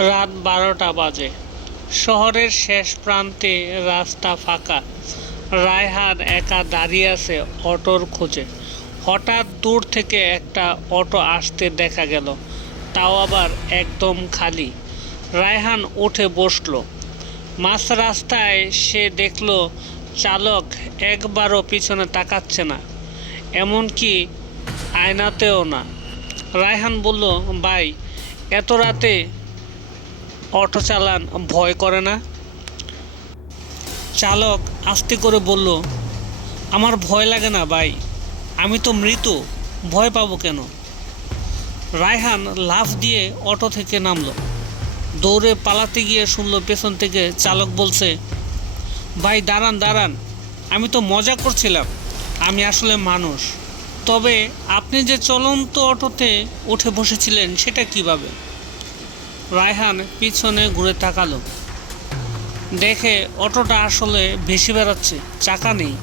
রাত 12টা বাজে। শহরের শেষ প্রান্তে রাস্তা ফাঁকা। রায়হান একা দাঁড়িয়ে আছে অটোর খোঁজে। হঠাৎ দূর থেকে একটা অটো আসতে দেখা গেল, তাও আবার একদম খালি। রায়হান উঠে বসলো। মাঝ রাস্তায় সে দেখল চালক একবারও পিছনে তাকাচ্ছে না, এমনকি আয়নাতেও না। রায়হান বলল, ভাই, এত রাতে অটো চালান, ভয় করে না? চালক আস্তে করে বলল, আমার ভয় লাগে না ভাই, আমি তো মৃত, ভয় পাবো কেন? রায়হান লাফ দিয়ে অটো থেকে নামলো। দৌড়ে পালাতে গিয়ে শুনল পেছন থেকে চালক বলছে, ভাই দাঁড়ান দাঁড়ান, আমি তো মজা করছিলাম, আমি আসলে মানুষ। তবে আপনি যে চলন্ত অটোতে উঠে বসেছিলেন সেটা কিভাবে? রায়হান পিছনে ঘুরে তাকালো, দেখে অটোটা আসলে ভেসে বেড়াচ্ছে, চাকা নেই।